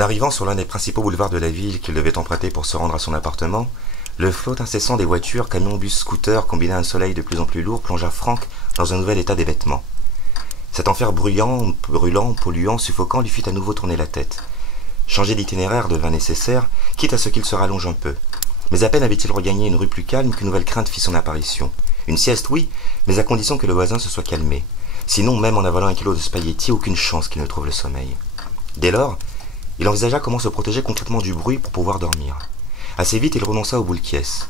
En arrivant sur l'un des principaux boulevards de la ville qu'il devait emprunter pour se rendre à son appartement, le flot incessant des voitures, camions, bus, scooters, combiné à un soleil de plus en plus lourd, plongea Franck dans un nouvel état d'évêtement. Cet enfer bruyant, brûlant, polluant, suffocant lui fit à nouveau tourner la tête. Changer d'itinéraire devint nécessaire, quitte à ce qu'il se rallonge un peu. Mais à peine avait-il regagné une rue plus calme qu'une nouvelle crainte fit son apparition. Une sieste, oui, mais à condition que le voisin se soit calmé. Sinon, même en avalant 1 kilo de spaghettis, aucune chance qu'il ne trouve le sommeil. Dès lors, il envisagea comment se protéger concrètement du bruit pour pouvoir dormir. Assez vite, il renonça aux boules quies.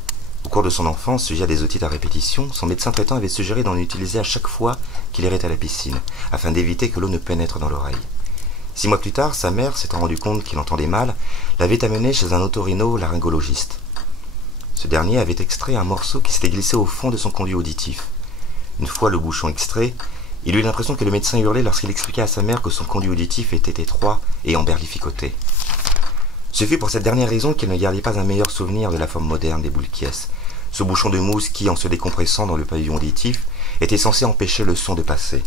Au cours de son enfance, sujet à des otites à répétition, son médecin traitant avait suggéré d'en utiliser à chaque fois qu'il irait à la piscine, afin d'éviter que l'eau ne pénètre dans l'oreille. 6 mois plus tard, sa mère, s'étant rendu compte qu'il entendait mal, l'avait amené chez un otorino-laryngologiste. Ce dernier avait extrait un morceau qui s'était glissé au fond de son conduit auditif. Une fois le bouchon extrait, il eut l'impression que le médecin hurlait lorsqu'il expliqua à sa mère que son conduit auditif était étroit et emberlificoté. Ce fut pour cette dernière raison qu'il ne gardait pas un meilleur souvenir de la forme moderne des boules quies, ce bouchon de mousse qui, en se décompressant dans le pavillon auditif, était censé empêcher le son de passer.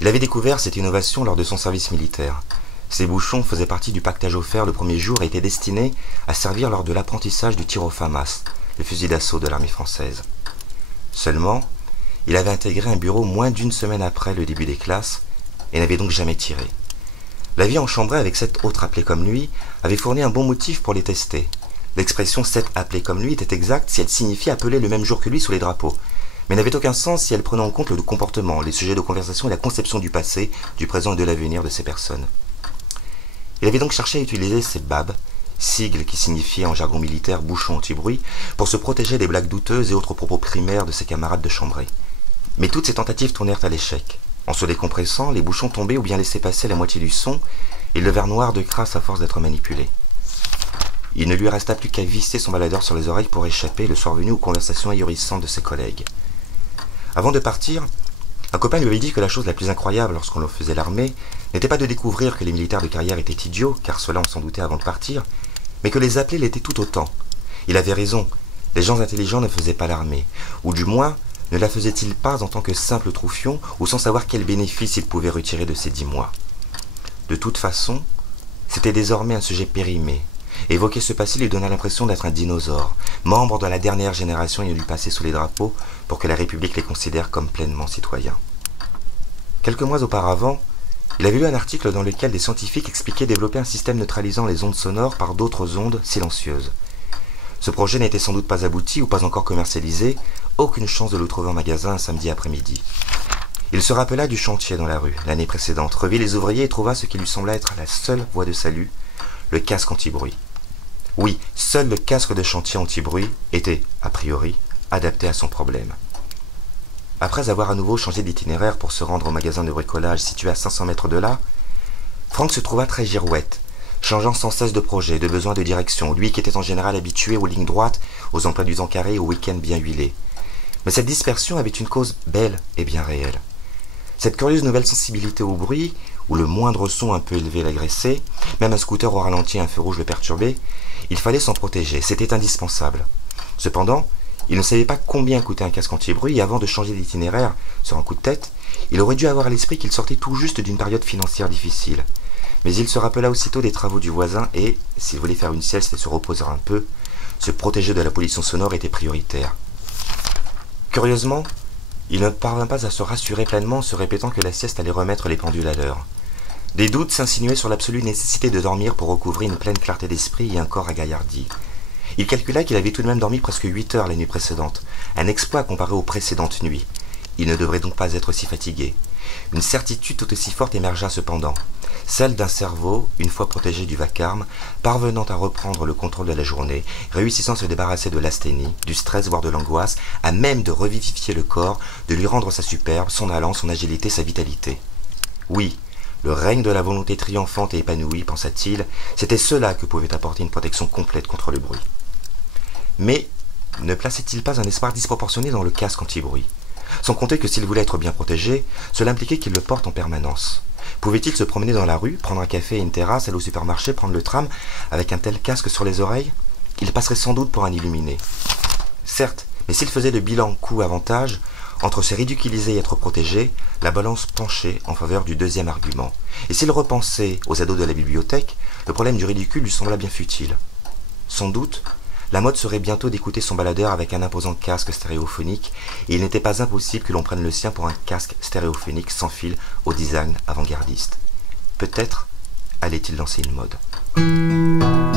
Il avait découvert cette innovation lors de son service militaire. Ces bouchons faisaient partie du pactage offert le premier jour et étaient destinés à servir lors de l'apprentissage du tir au FAMAS, le fusil d'assaut de l'armée française. Seulement, il avait intégré un bureau moins d'1 semaine après le début des classes et n'avait donc jamais tiré. La vie en chambrée avec 7 autres appelés comme lui avait fourni un bon motif pour les tester. L'expression 7 appelés comme lui était exacte si elle signifiait appeler le même jour que lui sous les drapeaux, mais n'avait aucun sens si elle prenait en compte le comportement, les sujets de conversation et la conception du passé, du présent et de l'avenir de ces personnes. Il avait donc cherché à utiliser ces BAB, sigle qui signifiait en jargon militaire bouchon anti-bruit, pour se protéger des blagues douteuses et autres propos primaires de ses camarades de chambrée. Mais toutes ces tentatives tournèrent à l'échec. En se décompressant, les bouchons tombaient ou bien laissaient passer la moitié du son, et le verre noir de crasse à force d'être manipulé. Il ne lui resta plus qu'à visser son baladeur sur les oreilles pour échapper, le soir venu, aux conversations ahurissantes de ses collègues. Avant de partir, un copain lui avait dit que la chose la plus incroyable lorsqu'on leur faisait l'armée n'était pas de découvrir que les militaires de carrière étaient idiots, car cela on s'en doutait avant de partir, mais que les appelés l'étaient tout autant. Il avait raison, les gens intelligents ne faisaient pas l'armée, ou du moins ne la faisaient-ils pas en tant que simples troufions ou sans savoir quel bénéfice ils pouvaient retirer de ces 10 mois. De toute façon, c'était désormais un sujet périmé. Évoquer ce passé lui donna l'impression d'être un dinosaure, membre de la dernière génération ayant dû passer sous les drapeaux pour que la République les considère comme pleinement citoyens. Quelques mois auparavant, il avait lu un article dans lequel des scientifiques expliquaient développer un système neutralisant les ondes sonores par d'autres ondes silencieuses. Ce projet n'était sans doute pas abouti ou pas encore commercialisé, aucune chance de le trouver en magasin un samedi après-midi. Il se rappela du chantier dans la rue, l'année précédente, revit les ouvriers et trouva ce qui lui sembla être la seule voie de salut, le casque anti-bruit. Oui, seul le casque de chantier anti-bruit était, a priori, adapté à son problème. Après avoir à nouveau changé d'itinéraire pour se rendre au magasin de bricolage situé à 500 mètres de là, Franck se trouva très girouette, changeant sans cesse de projet, de besoin de direction, lui qui était en général habitué aux lignes droites, aux emplois du temps carrés et aux week-ends bien huilés. Mais cette dispersion avait une cause belle et bien réelle. Cette curieuse nouvelle sensibilité au bruit, où le moindre son un peu élevé l'agressait, même un scooter au ralenti et un feu rouge le perturbait, il fallait s'en protéger, c'était indispensable. Cependant, il ne savait pas combien coûtait un casque anti-bruit et avant de changer d'itinéraire, sur un coup de tête, il aurait dû avoir à l'esprit qu'il sortait tout juste d'une période financière difficile. Mais il se rappela aussitôt des travaux du voisin et, s'il voulait faire une sieste et se reposer un peu, se protéger de la pollution sonore était prioritaire. Curieusement, il ne parvint pas à se rassurer pleinement en se répétant que la sieste allait remettre les pendules à l'heure. Des doutes s'insinuaient sur l'absolue nécessité de dormir pour recouvrer une pleine clarté d'esprit et un corps agaillardi. Il calcula qu'il avait tout de même dormi presque 8 heures la nuit précédente, un exploit comparé aux précédentes nuits. Il ne devrait donc pas être si fatigué. Une certitude tout aussi forte émergea cependant, celle d'un cerveau, une fois protégé du vacarme, parvenant à reprendre le contrôle de la journée, réussissant à se débarrasser de l'asthénie, du stress voire de l'angoisse, à même de revivifier le corps, de lui rendre sa superbe, son allant, son agilité, sa vitalité. Oui, le règne de la volonté triomphante et épanouie, pensa-t-il, c'était cela que pouvait apporter une protection complète contre le bruit. Mais ne plaçait-il pas un espoir disproportionné dans le casque anti-bruit? Sans compter que s'il voulait être bien protégé, cela impliquait qu'il le porte en permanence. Pouvait-il se promener dans la rue, prendre un café et une terrasse, aller au supermarché, prendre le tram, avec un tel casque sur les oreilles? Il passerait sans doute pour un illuminé. Certes, mais s'il faisait le bilan coût-avantage, Entre se ridiculiser et être protégé, la balance penchait en faveur du deuxième argument. Et s'il repensait aux ados de la bibliothèque, le problème du ridicule lui sembla bien futile. Sans doute, la mode serait bientôt d'écouter son baladeur avec un imposant casque stéréophonique, et il n'était pas impossible que l'on prenne le sien pour un casque stéréophonique sans fil au design avant-gardiste. Peut-être allait-il lancer une mode.